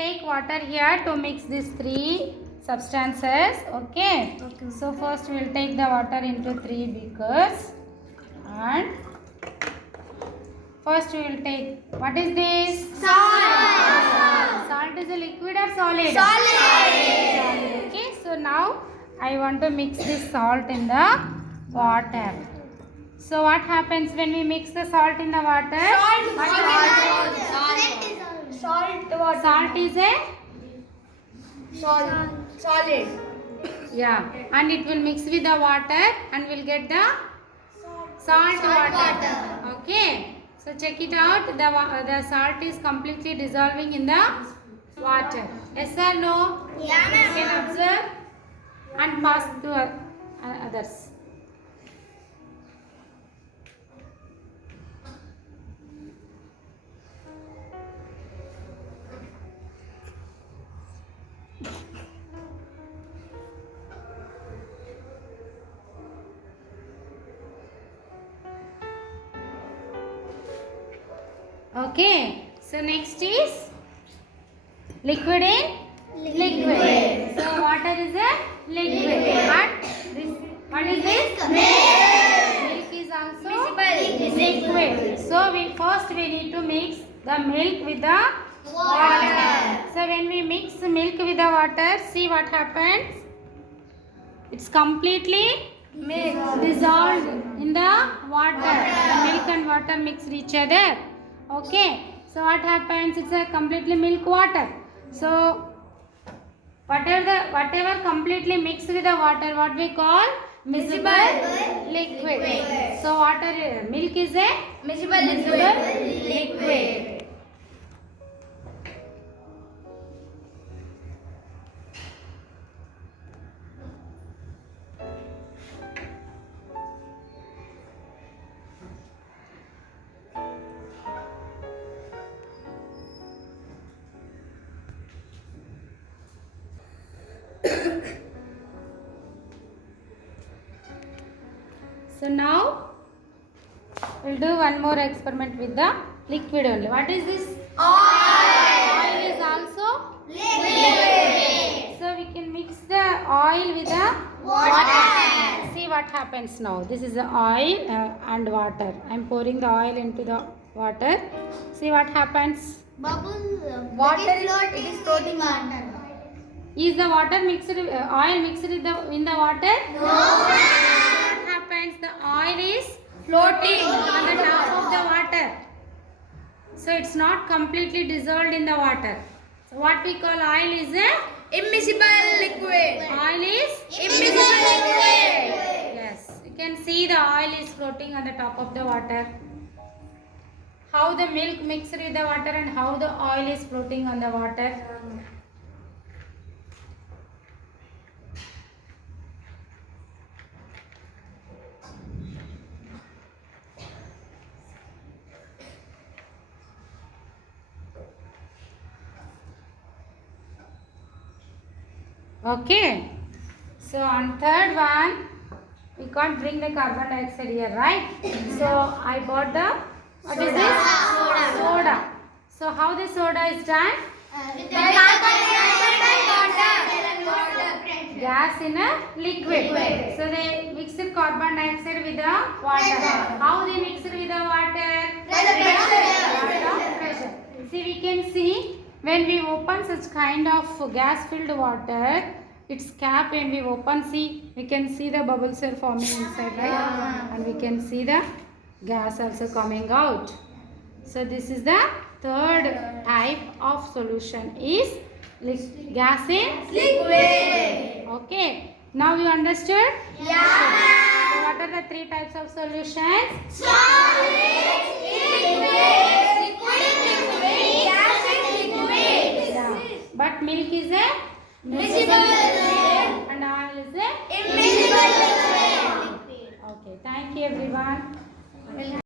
take water here to mix these three substances. Okay. So first we will take the water into 3 beakers. And first we will take, what is this? Salt. Salt is a liquid or solid? Solid. Okay. So now I want to mix this salt in the water. So what happens when we mix the salt in the water? Salt is a Solid. yeah, and it will mix with the water and we'll get the salt water. Okay, so check it out. The salt is completely dissolving in the water. Yes or no? Yeah, You can observe and pass to others. Okay, so next is liquid in liquid. So water is a liquid. And this, what is this? Milk is also liquid. So we need to mix the milk with the water. So when we mix milk with the water, see what happens? It's completely dissolved in the water. The milk and water mix each other. Okay. So what happens? It's a completely milk water. So whatever completely mixed with the water, what we call miscible liquid. So milk is a miscible liquid. So now we'll do one more experiment with the liquid only. What is this? Oil is also liquid. So we can mix the oil with the water. See what happens now. This is the oil and water. I am pouring the oil into the water. See what happens. Water is floating water. Is the water mixed, oil mixed in the water? No. What happens? The oil is floating on the top of the water. So it's not completely dissolved in the water. So what we call oil is a Immiscible liquid. oil is Immiscible liquid. yes. You can see the oil is floating on the top of the water. How the milk mixed with the water and how the oil is floating on the water. Okay, so on third one, we can't bring the carbon dioxide here, right? So I bought the, what is this? Soda. So how the soda is done? Gas in a liquid. So they mix the carbon dioxide with the water. How they mix it with the water? Pressure. See, we can see when we open such kind of gas filled water, its cap when we open, see, we can see the bubbles are forming inside, right? And we can see the gas also coming out. So this is the third type of solution is gas in liquid. Okay. Now you understood? Yeah. So what are the three types of solutions? Solid, liquid, liquid, gas and liquid. Yeah. But milk is a Miscible and oil is a immiscible liquid. okay. Thank you everyone.